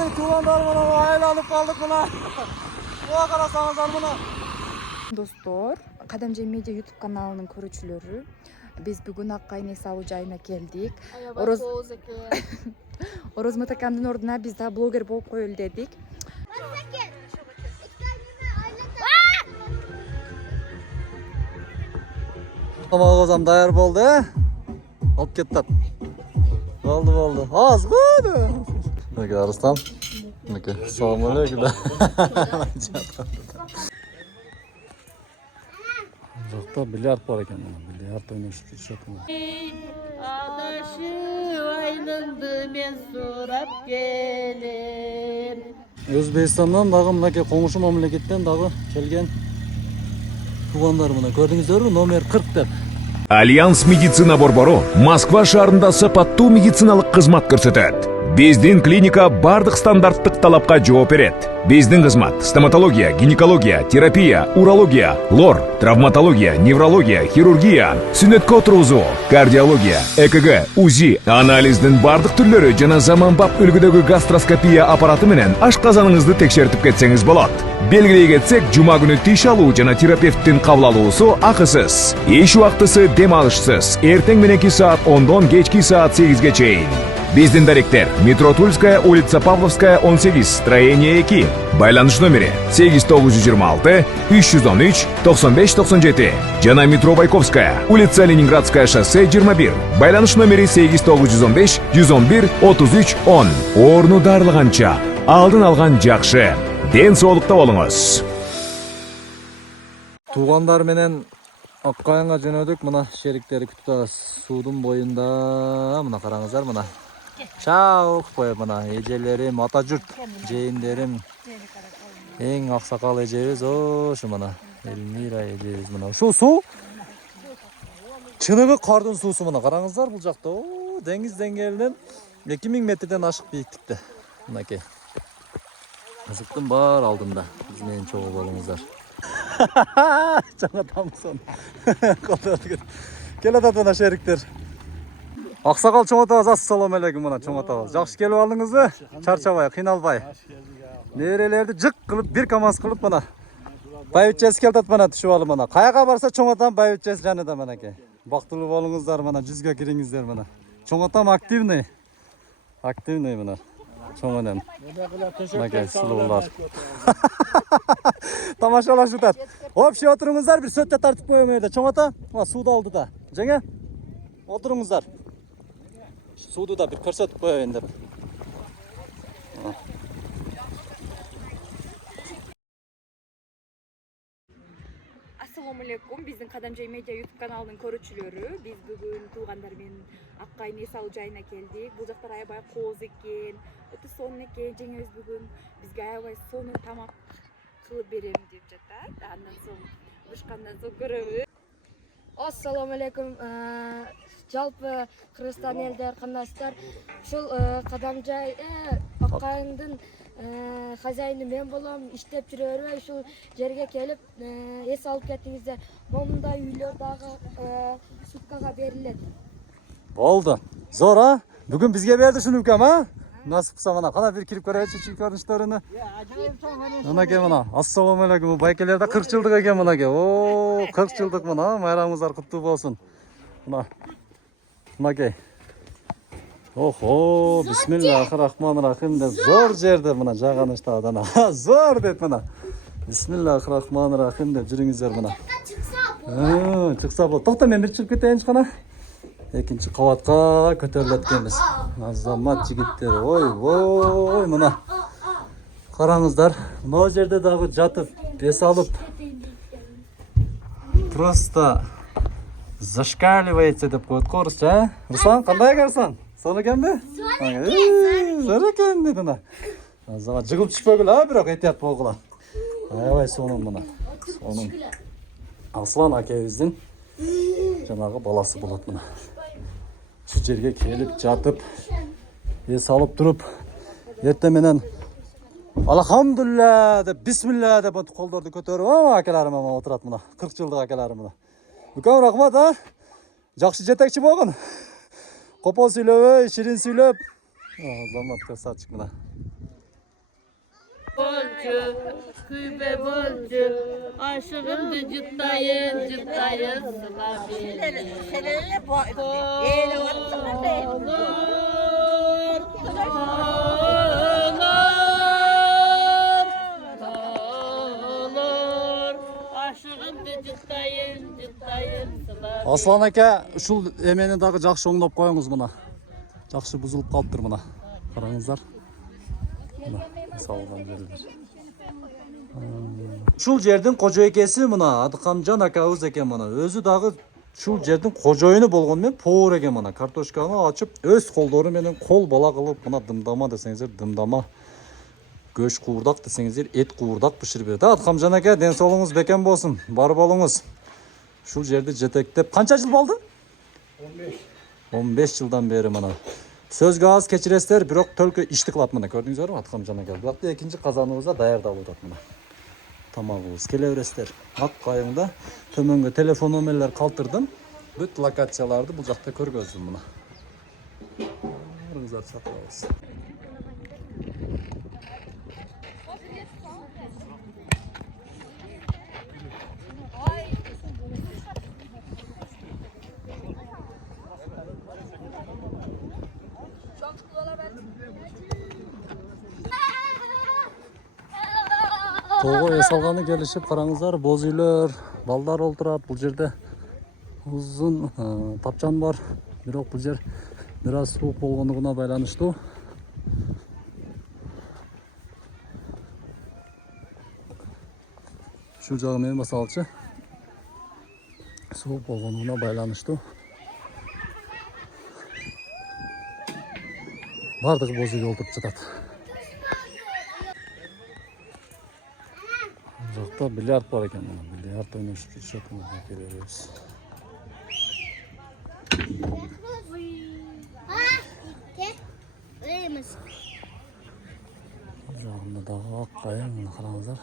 Hürmetli tuğlanlar bana aylanıp kaldık buna. Buğa karasanızlar buna. Dostlar, Kadamca Media YouTube kanalının korucuları. Biz bugün Akkay Salı Cayına geldik. Oroz Matakandın orduna biz daha blogger bolup koyul dedik. Ama ozam dayar boldu he? Alıp kettat. Oldu. Az koydu. Peki Arıstam. Peki. Selamun aleyküm. Uzakta bilyard var eken. Bilyard oynaşıp düşüyorsun. Adaşı aylındı men sorap gelem. Özbekistan'dan dağı mınake komşu memleketten dağı kelgen туғандар мына көрдіңіздер бе номер 40 деп. Альянс медицина борбору Москва шаарында сапаттуу медициналык кызмат көрсөтөт. Биздин клиника бардык стандарттык талапка жооп берет. Биздин кызмат стоматология, гинекология, терапия, урология, лор, травматология, неврология, хирургия, сүнөткө отургузуу, кардиология, ЭКГ, УЗИ, анализдин бардык түрлөрү жана заманбап үлгүдөгү гастроскопия аппараты менен ашказаныңызды текшертип кетсеңиз болот. Белгилей кетсек, жума күнү тиш алуу жана терапевттин кабыл алуусу акысыз. Иш убактысы дем алышсыз. Эртең мененки саат 10дон кечки саат 8ге чейин. Биздин даректер: метро Тульская, улица Павловская, 18, строение 2. Байланыш номери 8926 313 9597. Жана метро Байковская, улица Ленинградская, шоссе 21. Байланыш номери 8915 111 33 10. Орну дарылганча алдын алган жакшы. Ден соолукта болуңуз. Туғандар менен Аккайга жөнөдүк. Мына шериктери күтүп атабыз. Суудун боюнда мына караңыздар мына. Чау коюп мына эжелерим, ата журт, жээндерим. Эң аксакал эжебиз ошу мына. Элмира эжебиз мына. Ушул суу чыныгы кардын суусу мына караңыздар бул жакта. Деңиз деңгээлинен 2000 метрден ашык бийиктикте. Мынакей. Кызыктын бар алдында. Биз менен чогуу болуңуздар. Жаңа тамсон. Келе атат шериктер. Аксакал чоң атабыз, ассалам алейкум мына чоң атабыз. Жакшы келип алдыңызбы? Чарчабай, кыйналбай. Нерелерди жык кылып, бир камаз кылып мына. Байбичеси келип атат мына түшүп алып мына. Каяга барса чоң атам байбичеси жанында мынакей. Бактылуу болуңуздар мына, жүзгө кириңиздер мына. Чоң атам активный. Активный мына. Чоң энем. Мынакей сулуулар. Тамашалашып атат. Общий отуруңуздар, бир сөттө тартып коём эле. Чоң ата, сууда алдыда. Жеңе. Отуруңуздар. Суду да бир көрсөтүп коёюн деп. Ассаламу алейкум. Биздин Kadamca Media YouTube каналынын көрүүчүлөрү. Биз бүгүн туугандар менен Akkay Salı Cayына келдик. Бул жактар аябай кооз экен. Өтө сонун экен. Жеңебиз бүгүн бизге аябай сонун тамак кылып берем деп жатат. Андан соң бушкандан соң көрөбүз. Ассаламу алейкум. Жалпы Кыргызстан элдер кандастар, ушул Kadamca Akkayдын хозяйны мен болом, иштеп жүрөрбү. Ушул жерге келип эс алып кетиңиздер. Момундай үйлөр дагы суткага берилет. Болду. Зор а? Бүгүн бизге берди шунукам а? Насып болса мына кана бир кирип көрөйүнчү көрүнүштөрүнү. Мынакей мына. Ассаламу алейкум. Байкелерде 40 жылдык экен мынакей. О, 40 жылдык мына. Майрамыңыздар куттуу болсун. Мына. Мынакей. Охо, бисмиллахиррахманиррахим деп зор жерде мына жаганышта адана. Зор деп мына. Бисмиллахиррахманиррахим деп жүрүңүздөр мына. Чыкса болот. Токто мен бир чыгып кетейинчи кана. Экинчи кабатка көтөрүлөт экенбиз. Азамат жигиттер. Ой, мына. Караңыздар. Мына жерде дагы жатып, эс алып. Просто зашкаливается деп коет орусча. Руслан, кандай көрсөң? Соны экенби? Зор экен деди мына. Азага жыгып түшпөгүлө, бирок этият болгула. Аябай сонун мына. Сонун. Аслан акебиздин жанагы баласы болот мына. Şu жерге келип жатып, эс алып туруп, эртең менен алхамдулилля деп, бисмилля деп колдорду көтөрүп, акаларым отурат мына. 40 жылдык акаларым мына. Үлкен рахмат а? Жакшы жетекчи болгон. Копол сүйлөбөй, ширин сүйлөп. Замат красавчик мына. bolçu, kübe bolçu. Aşığımdı cıttayın, cıttayın sıla beni. Olur, aşığımdı cıttayın, cıttayın sıla beni. Аслан ака, ушул эмени дагы жакшы оңдоп коюңуз мына. Жакшы бузулуп калыптыр мына. Караңыздар. Мына салган жерлер. Ушул жердин кожойкеси мына Адыкамжан акабыз экен мына. Өзү дагы ушул жердин кожоюну болгону менен повар экен мына. Картошканы ачып, өз колдору менен кол бала кылып мына дымдама десеңиздер, дымдама. Göş куурдак десеңиздер, эт куурдак бышырып берет. Адыкамжан ака, ден соолугуңуз бекем болсун. Бар болуңуз. Ушул жерди жетектеп канча жыл болду? 15 жылдан бери мына. Сөзгө аз кечиресиздер, бирок төлкө ишти кылат мына. Көрдүңүздөр, Адыкамжан ака. Бирок экинчи казаныбызда даярдалып атат мына. Тамагыбыз келе бересиздер. Ак кайыңда төмөнгө телефон номерлер калтырдым. Бүт локацияларды бул жакта көргөздүм мына. Барыңыздар сактабыз. Тоого эс алганы келишип караңыздар, боз үйлөр, балдар олтурат. Бул жерде узун тапчан бар. Бирок бул жер бир аз суук болгондугуна байланыштуу. Ушул жагы менен басалчы. Суук болгондугуна байланыштуу. Бардыгы боз үйгө олтуруп жатат. Жакта бильярд бар экен мына. Бильярд ойношуп жүрүшөт мына. Келебиз. Жагында дагы ак кайың мына караңыздар.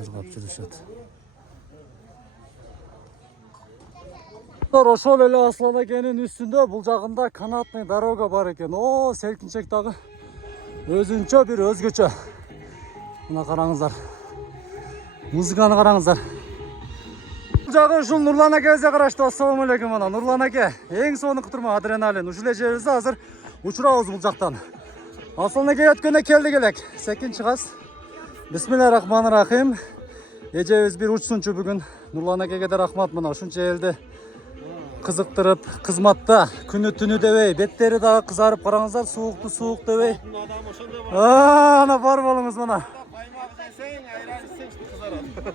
Жыргап жүрүшөт. Ошол эле Аслан акенин үстүндө бул жагында канатный дорога бар экен. О, селкинчек дагы өзүнчө бир өзгөчө. Мына караңыздар. Музыканы караңыздар. Бул жагы ушул Нурлан акебизге караштуу. Ассаламу алейкум мына. Нурлан аке, эң сонун кытырма адреналин. Ушул эжебизди азыр учурабыз бул жактан. Аслан аке өткөндө келдик элек. Секин чыгас. Бисмиллахиррахманиррахим. Эжебиз бир учсунчу бүгүн. Нурлан акеге да рахмат мына. Ушунча элди кызыктырып, кызматта күнү түнү дебей, беттери дагы кызарып караңыздар, суукту суук дебей. Ана бар болуңуз мына.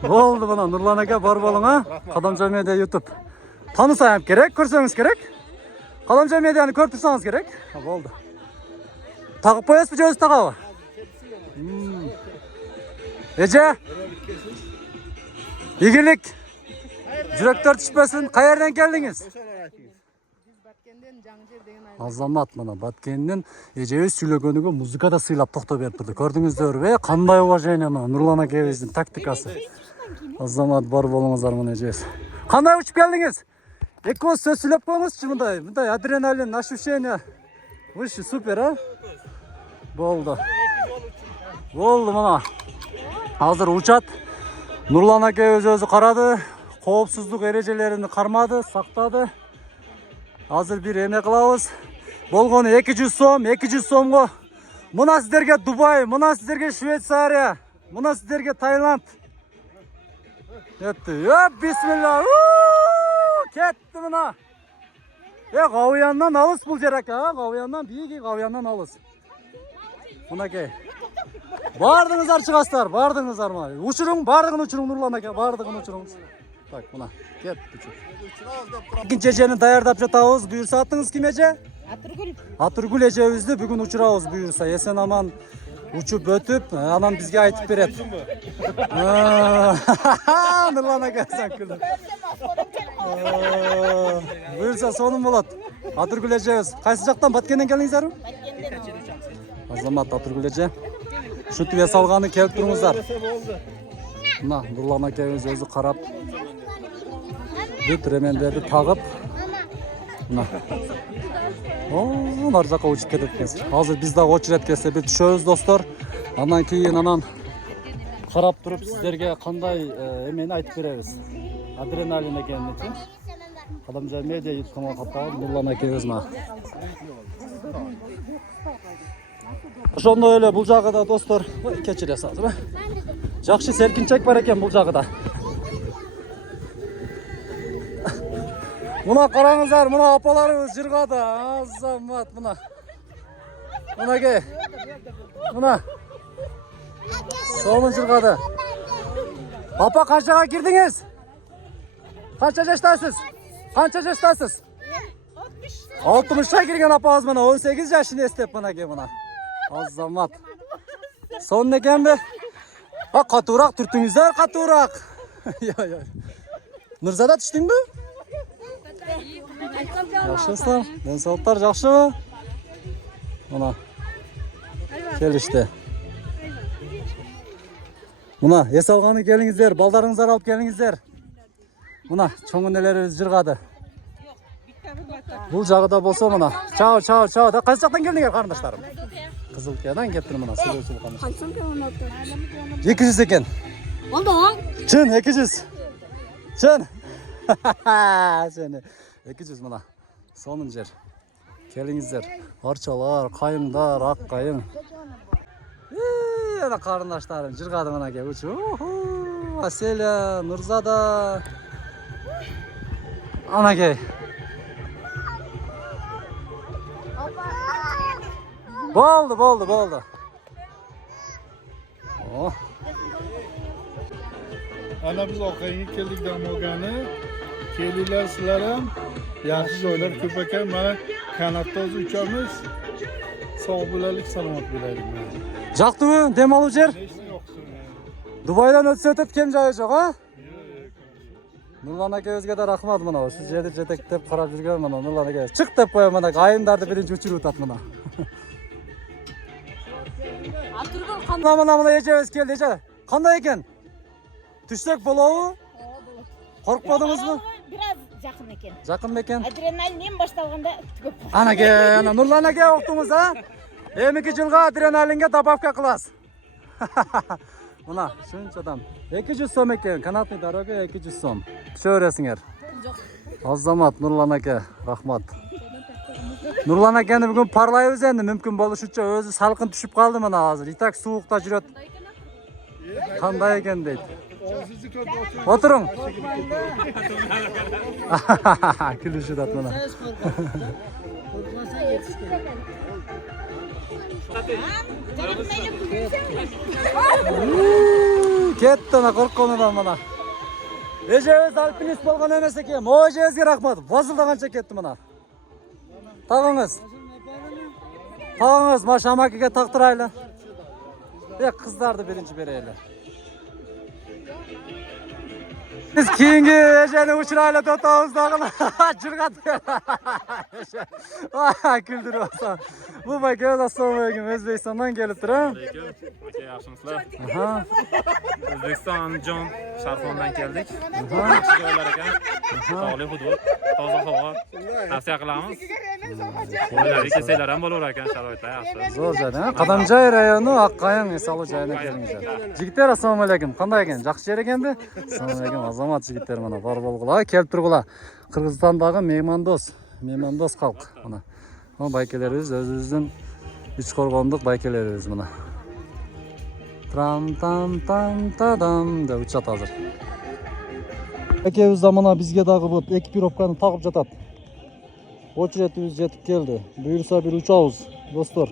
Болду мына Нурлан аке, бар болуң а. Кадамжан медиа YouTube. Таанысаңыз керек, көрсөңүз керек. Кадамжан медианы көрүп турсаңыз керек. Болду. Тагып коесузбу же өзү тагабы? Эже? Игилик. Жүрөктөр түшпөсүн. Каерден келдиңиз? Азамат мына Баткенден эжебиз сүйлөгөнүгө музыка да сыйлап токто берип турду. Көрдүңүздөрбү? Кандай уважение мына Нурлан акебиздин тактикасы. Азамат бар болуңуздар мына эжебиз. Кандай учуп келдиңиз? Экөөбүз сөз сүйлөп коюңузчу мындай адреналин, ощущение. Выше супер, а? Болду. Болду мына. Азыр учат. Нурлан акебиз өзү карады. Коопсуздук эрежелерин кармады, сактады. Азыр бир эме кылабыз. Болгону 200 сом, 200 сомго. Мына сиздерге Дубай, мына сиздерге Швейцария, мына сиздерге Таиланд. Кетти. Бисмилла. Кетти мына. Гавыяндан алыс бул жер ака, Гавыяндан бийик, Гавыяндан алыс. Мынакей. Бардыңыздар чыгастар, бардыңыздар мына. Учуруң, бардыгын учуруң Нурлан ака, бардыгын учуруңуз. Так, мына, кетти. Экинчи эжени даярдап жатабыз. Буюрса атыңыз ким эже? Атыргүл. Атыргүл эжебизди бүгүн учурабыз буюрса. Эсен аман учуп өтүп, анан бизге айтып берет. Нурлан ака сен күлүп. Буюрса сонун болот. Атыргүл эжебиз. Кайсы жактан, Баткенден келдиңиздерби? Баткенден. Азамат Атыргүл эже. Ушинтип эс алганы келип туруңуздар. Мына Нурлан акебиз өзү карап бүт ремендерди тагып. Мына. Нар жака учуп кетет экенсиз. Азыр биз дагы очередь келсе бир түшөбүз достор. Андан кейін анан қарап тұрып сіздерге қандай емені айтып береміз. Адреналин екенін. Қадамжай медиа YouTube каналына қатысқан Нұрлан әке өзіме. Ошондой эле бул жагыда достор, кечиресиз, азыр. Жакшы серкинчек бар экен бул жагыда. Мына караңыздар, мына апаларыбыз жыргады. Азамат мына. Мына ке. Мына. Сонун жыргады. Апа канчага кирдиңиз? Канча жаштасыз? Канча жаштасыз? 60-та кирген апабыз мына 18 жашын эстеп мына ке мына. Азамат. Сонун экенби? Катуураак түртүңүздөр, катуураак. Нурзада түштүңбү? Жакшысыздар? Ден соолуктар жакшыбы? Мына. Келишти. Мына, эс алганы келиңиздер, балдарыңыздар алып келиңиздер. Мына, чоң энелерибиз жыргады. Бул жагыда болсо мына. Чао. Да кайсы жактан келдиңер карындаштарым? Кызылкиядан кептир мына сүйлөшүп калдым. Канча миллион 200 экен. Болду. Чын 200. Чын. Сени 200 мына. Сонун жер. Келиңиздер. Арчалар, кайыңдар, ак кайың. Ана карындаштарым жыргады мына ке. Аселя, Нурзада. Ана ке. Болды. Ana biz Oqayga keldik damogani. Kelinglar sizlar ham. Yaxshi joylar ko'p ekan. Mana kanatda o'zi uchamiz. Sog' bo'laylik, salomat bo'laylik. Жактыбы? Дем алуу жер? Nechta yoqsin. Дубайдан өтсө өтөт, кем жайы жок, а? Нурлан аке өзгө да рахмат мына. Ушу жерди жетектеп карап жүргөн мына Нурлан аке. Чык деп коем мына, айымдарды биринчи учуруп атат мына. Мына эжебиз келди, эже. Кандай экен? Түшсөк болобу? Коркподуңузбу? Biraz жақын екен. Жакын бекен? Адреналин эң башталганда түгөп калды. Ана ке, ана Нурлан аке октуңуз, а? Эмики жылга адреналинге добавка кыласыз. Мына, шунчадан 200 сом экен, канатный дорога 200 сом. Түшө бересиңер. Азамат Нурлан аке, рахмат. Нурлан акени бүгүн парлайбыз энди, мүмкүн болушунча өзү салкын түшүп калды мына азыр. Итак суукта жүрөт. Кандай экен дейт. Отуруң. Күлүшүп атат мына. Кетти ана коркконудан мына. Эжебиз альпинист болгон эмес экен. Могу эжебизге рахмат. Базылдаганча кетти мына. Тагыңыз. Маша амакеге тактырайлы. Кыздарды биринчи берели. Biz keyingi ejeni uçurayla tutabız dağına. Çırgat. Güldürüp olsa. Bu bakıyoruz assalamu alaikum. Özbekistan'dan geliptir ha? Aleyküm. Öte yaxshimizlar. O'zbekiston Andijon Sharqondan keldik. Yaxshi joylar ekan. Sog'li hudud, toza havo. Tavsiya qilamiz. Qo'ylar, kesaklar ham bo'laver ekan, sharoitlar yaxshi. Zo'r joy, ha? Qadamjoy rayoni Oqqaying Esali joyina kelingizlar. Jigitlar assalomu alaykum. Qanday ekan? Yaxshi yer ekan-da? Assalomu alaykum. Azamat jigitlar mana bor bo'lg'ular, kelib turg'ular. Qirg'izistondagi mehmondo'st xalq mana. Mana baykelerimiz o'zimizning Uchqo'rg'onlik baykelerimiz mana. Tram tam tam tadam deb uchat hozir. Akamiz mana bizga dag'i bu ekipirovkani taqib жатат. Очередimiz yetib keldi. Buyursa bir uchamiz, do'stlar.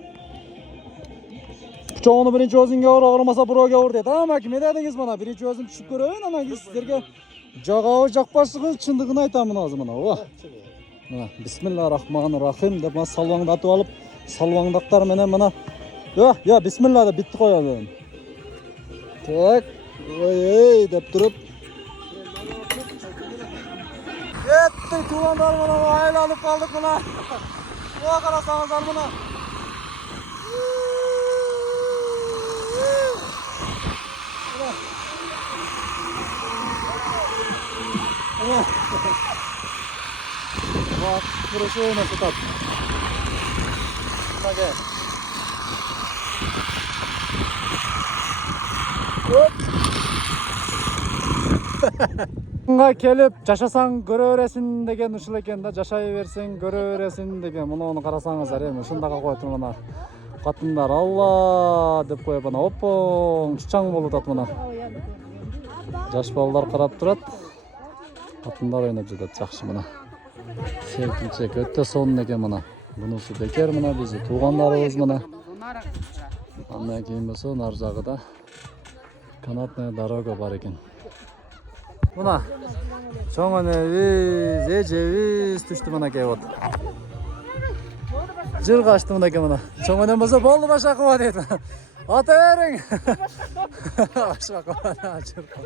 Uchoqni birinchi o'zingga og'rimasa birovga ur dedi. Amaki, nima dedingiz mana? Birinchi o'zim tushib ko'rayin, ana sizlarga jag'ovi jaqpashlig'i chinligini aytaman hozir mana. Voh. Mana bismillahirrohmanirrohim deb mana salvangni atib olib, salvangdaqlar menen mana yo bismillah deb bitti qo'yaman. Tak, ey deb turib yetti tuvanlar mana aylanib qoldik mana. Voy qarasangizlar mana. Вот, хорошо у нас тут. Так. Мына келип жашасаң көрө бересиң деген ушул экен да, жашай берсең көрө бересиң деген. Муну карасаңыздар, эми ушундага коет мына катындар алла деп коюп ана опоң чучаң болуп атат мына. Жаш балдар карап турат. Катындар ойноп жатат жакшы мына. Селтинчек өтө сонун экен мына. Бунусу бекер мына биздин туугандарыбыз мына. Андан кийин болсо нар жагыда канатная дорога бар экен. Мына чоң энебиз, эжебиз түштү мынакей вот. Жырга ачты мынакей мына. Чоң энем болсо болду башакова дейт. Ата бериң. Башакова жырга.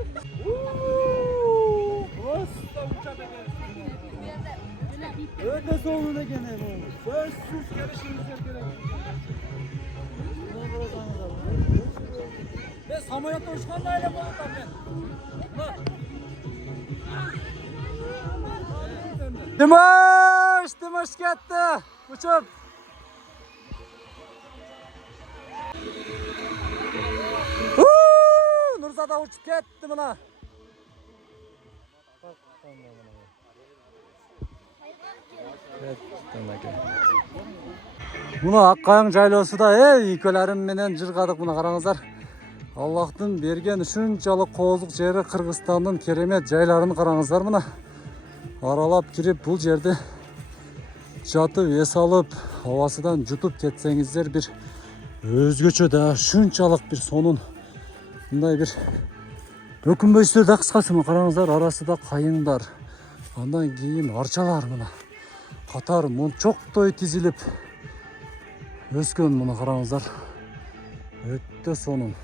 Öyle sonuna gene bu. Sözsüz gelişimizler gerek. Ben samolyotda uçkanda öyle bolıkam ben. Dimash ketdi. Uçup. Nurzada uçup ketdi buna. Муна Аккаяң жайлоосуда ийкөлөрүм менен жыргадык. Муна караңыздар. Аллахтын берген ушунчалык коозук жери Кыргызстандын керемет жайларын караңыздар мына. Аралап кирип бул жерди жатып эс алып, абасыдан жутуп кетсеңиздер бир өзгөчө да ушунчалык бир сонун мындай бир өкүнбөйсүздөр да. Кыскасы мына караңыздар, арасында кайыңдар, андан кийин арчалар мына катар мончоктой тизилип өскөн. Муну караңыздар, өтө сонун.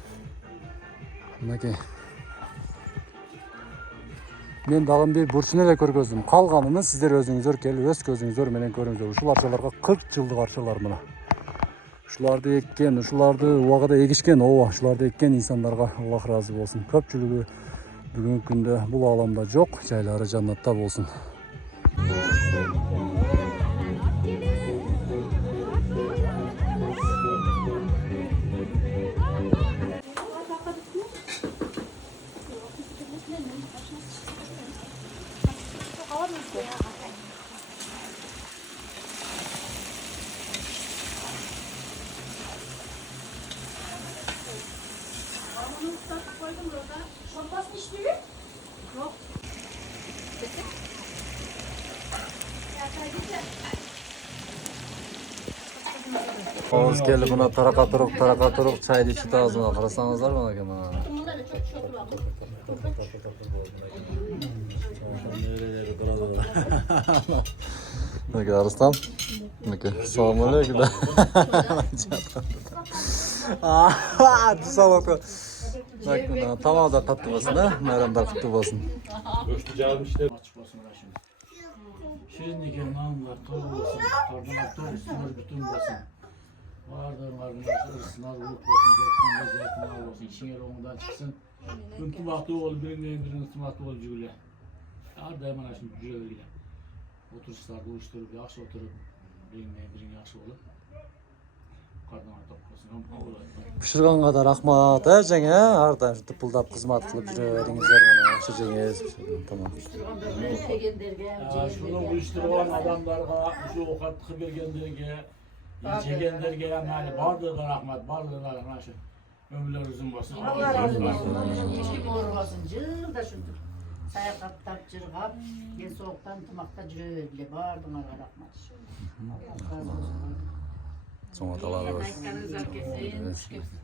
Мынакей мен дагы бир бурчун эле көргөздүм. Калганын сиздер өзүңүздөр келип өз көзүңүздөр менен көрүңүздөр. Ушул арчаларга 40 жылдык арчалар мына. Ушуларды эккен, ушуларды убагында эгишкен, ооба, ушуларды эккен инсандарга Аллах ыраазы болсун. Көпчүлүгү бүгүнкү күндө бул ааламда жок, жайлары жаннатта болсун. Oğuz gelip buna taraka turuk çaydı içi ağzına kırsanızlar bana ki bana. Peki Arslan. Peki selamünaleyküm. Sağ ol. Bak tamam da tatlı basın ha. Meramda kutlu basın. Şimdiki namlar toz, karbonatlar üstüne bütün basın. Vardırlarını ısınar, ulup basın, zeytin al olsun, işin yer ondan çıksın. Mümkün vakti ol, birinin ısınmakta ol cügle. Arda hemen şimdi cügle öyle. Oturuşlarda uyuşturup, yaxşı oturup, birinin yaxşı olup. Karbonatlar basın. Pişirganга да рахмат, жеңе. Ар дайым тыпылдап кызмат кылып жүрө бериңиздер мына. Ошо жеңеңиз. Tamam. Şunu uyuşturan adamlarga, şu ovqatlı bergenlerge, yegenlerge yani bardığına rahmat, bardığına rahmat. Ömürler uzun olsun. Allah razı olsun. Hiçkim olmasın. Cırda şundur. Sayakattap cırgap, ben soğuktan tımakta cüröyle bardığına rahmat. Soňa talar. Aytkanınız kesin.